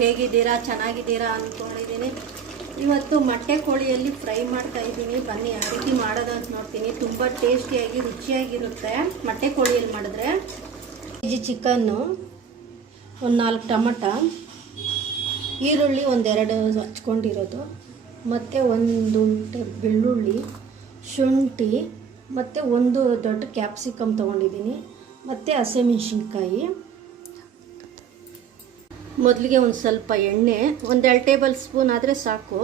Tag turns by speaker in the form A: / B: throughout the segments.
A: ಹೇಗಿದ್ದೀರಾ? ಚೆನ್ನಾಗಿದ್ದೀರಾ ಅಂದ್ಕೊಂಡಿದ್ದೀನಿ ಇವತ್ತು ಮೊಟ್ಟೆ ಕೋಳಿಯಲ್ಲಿ ಫ್ರೈ ಮಾಡ್ತಾ ಇದ್ದೀನಿ. ಬನ್ನಿ, ಆ ರೀತಿ ಮಾಡೋದು ಅಂತ ನೋಡ್ತೀನಿ. ತುಂಬ ಟೇಸ್ಟಿಯಾಗಿ, ರುಚಿಯಾಗಿರುತ್ತೆ ಮೊಟ್ಟೆ ಕೋಳಿಯಲ್ಲಿ ಮಾಡಿದ್ರೆ. ಕೆ ಜಿ ಚಿಕನ್ನು ಒಂದು ನಾಲ್ಕು ಟಮಟ, ಈರುಳ್ಳಿ ಒಂದೆರಡು ಹಚ್ಕೊಂಡಿರೋದು, ಮತ್ತು ಒಂದು ಬೆಳ್ಳುಳ್ಳಿ, ಶುಂಠಿ, ಮತ್ತು ಒಂದು ದೊಡ್ಡ ಕ್ಯಾಪ್ಸಿಕಮ್ ತೊಗೊಂಡಿದ್ದೀನಿ, ಮತ್ತು ಹಸಿಮೆಣ್ಸಿನ್ಕಾಯಿ. ಮೊದಲಿಗೆ ಒಂದು ಸ್ವಲ್ಪ ಎಣ್ಣೆ ಒಂದೆರಡು ಟೇಬಲ್ ಸ್ಪೂನ್ ಆದರೆ ಸಾಕು.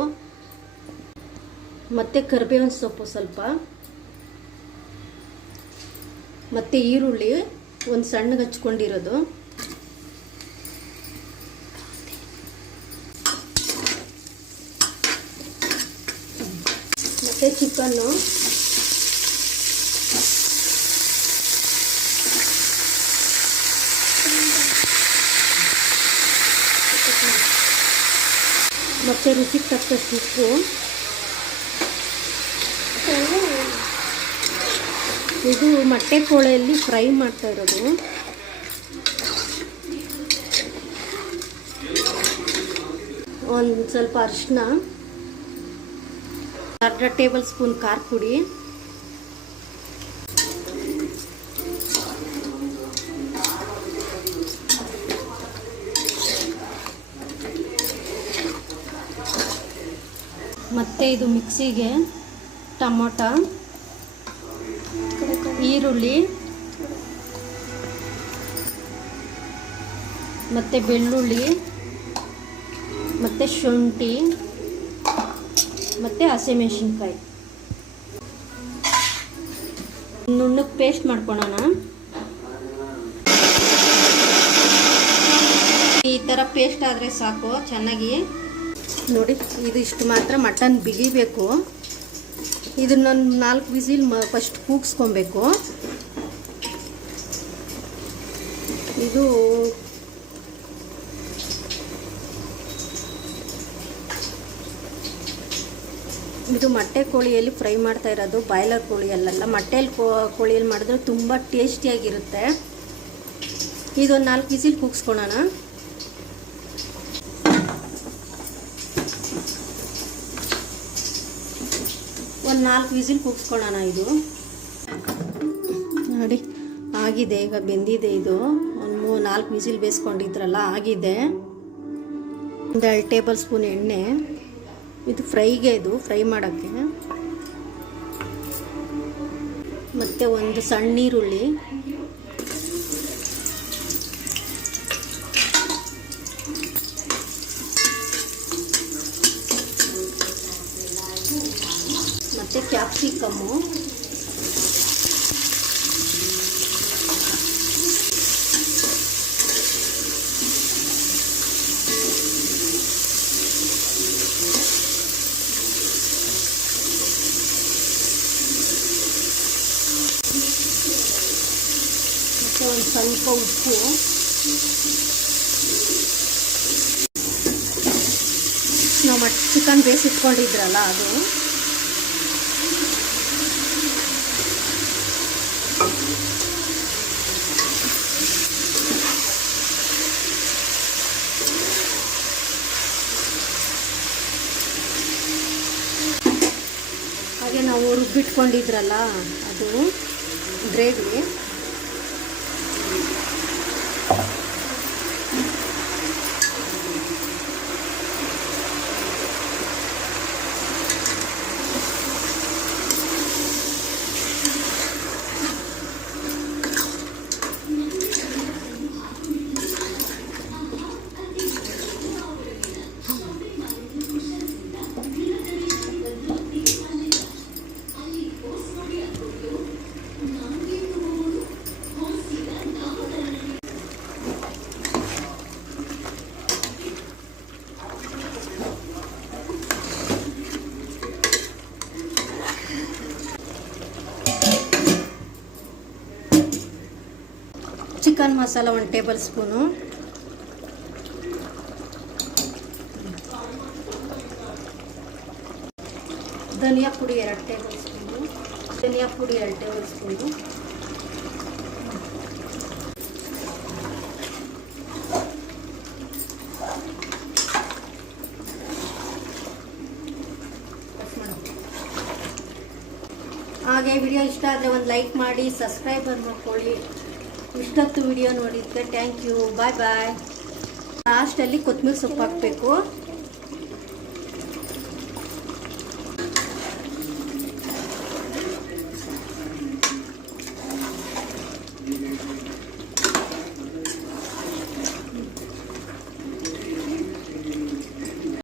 A: ಮತ್ತು ಕರಿಬೇವಿನ ಸೊಪ್ಪು ಸ್ವಲ್ಪ. ಮತ್ತು ಈರುಳ್ಳಿ ಒಂದು ಸಣ್ಣಗೆ ಹಚ್ಕೊಂಡಿರೋದು. ಮತ್ತು ಚಿಕನ್ನು ಮತ್ತು ರುಚಿಗೆ ತಕ್ಕಷ್ಟು ಉಪ್ಪು. ಇದು ಮೊಟ್ಟೆ ಕೋಳೆಯಲ್ಲಿ ಫ್ರೈ ಮಾಡ್ತಾ ಇರೋದು. ಒಂದು ಸ್ವಲ್ಪ ಅರಿಶಿನ ಅರ್ಧ ಟೇಬಲ್ ಸ್ಪೂನ್ ಖಾರ ಪುಡಿ. ಮತ್ತು ಇದು ಮಿಕ್ಸಿಗೆ ಟೊಮೊಟ, ಈರುಳ್ಳಿ, ಮತ್ತು ಬೆಳ್ಳುಳ್ಳಿ, ಮತ್ತು ಶುಂಠಿ, ಮತ್ತು ಹಸಿಮೆಣಸಿನ್ಕಾಯಿ. ನುಣ್ಣಗೆ ಪೇಸ್ಟ್ ಮಾಡ್ಕೊಳೋಣ. ಈ ಥರ ಪೇಸ್ಟ್ ಆದರೆ ಸಾಕು, ಚೆನ್ನಾಗಿ. ನೋಡಿ, ಇದು ಇಷ್ಟು ಮಾತ್ರ ಮಟನ್ ಬಿಗಿಬೇಕು. ಇದನ್ನ ನಾಲ್ಕು ವಿಸಿಲ್ ಮ ಫಸ್ಟ್ ಕೂಗಿಸ್ಕೊಬೇಕು. ಇದು ಇದು ಮೊಟ್ಟೆ ಕೋಳಿಯಲ್ಲಿ ಫ್ರೈ ಮಾಡ್ತಾ ಇರೋದು, ಬಾಯ್ಲರ್ ಕೋಳಿಯಲ್ಲ ಮೊಟ್ಟೆಯಲ್ಲಿ ಕೋಳಿಯಲ್ಲಿ ಮಾಡಿದ್ರೆ ತುಂಬ ಟೇಸ್ಟಿಯಾಗಿರುತ್ತೆ. ಇದೊಂದು ನಾಲ್ಕು ವಿಸಿಲ್ ಕೂಗಿಸ್ಕೊಳೋಣ. ಒಂದು ನಾಲ್ಕು ವಿಸಿಲ್ ಕೂಗಿಸ್ಕೊಳ್ಳೋಣ ಇದು. ನೋಡಿ, ಆಗಿದೆ, ಈಗ ಬೆಂದಿದೆ ಇದು. ಒಂದು ಮೂರು ನಾಲ್ಕು ವಿಸಿಲ್ ಬೇಯಿಸ್ಕೊಂಡಿದ್ರಲ್ಲ ಆಗಿದೆ. ಒಂದು ಎರಡು ಟೇಬಲ್ ಸ್ಪೂನ್ ಎಣ್ಣೆ. ಇದು ಫ್ರೈಗೆ ಇದು, ಫ್ರೈ ಮಾಡೋಕ್ಕೆ. ಮತ್ತು ಒಂದು ಸಣ್ಣ ಈರುಳ್ಳಿ ಮತ್ತು ಕ್ಯಾಪ್ಸಿಕಮ್ಮು. ಮತ್ತು ಒಂದು ಸ್ವಲ್ಪ ಉಪ್ಪು. ನಾವು ಮಟ್ ಚಿಕನ್ ಬೇಯಿಸಿಟ್ಕೊಂಡಿದ್ರಲ್ಲ ಅದು. ಹಾಗೆ ನಾವು ರುಬ್ಬಿಟ್ಕೊಂಡಿದ್ರಲ್ಲ ಅದು ಗ್ರೇವಿ ಚಿಕನ್ ಮಸಾಲ ಒಂದು ಟೇಬಲ್ ಸ್ಪೂನು. ಧನಿಯಾ ಪುಡಿ ಎರಡು ಟೇಬಲ್ ಸ್ಪೂನು. ಧನಿಯಾ ಪುಡಿ ಎರಡು ಟೇಬಲ್ ಸ್ಪೂನು. ಹಾಗೆ ವಿಡಿಯೋ ಇಷ್ಟ ಆದರೆ ಒಂದು ಲೈಕ್ ಮಾಡಿ ಸಬ್ಸ್ಕ್ರೈಬರ್ ಮಾಡ್ಕೊಳ್ಳಿ ಇಷ್ಟೊತ್ತು ವಿಡಿಯೋ ನೋಡಿದ್ದೆ ಥ್ಯಾಂಕ್ ಯು ಬಾಯ್ ಬಾಯ್ ಲಾಸ್ಟಲ್ಲಿ ಕೊತ್ತಂಬರಿ ಸೊಪ್ಪು ಹಾಕಬೇಕು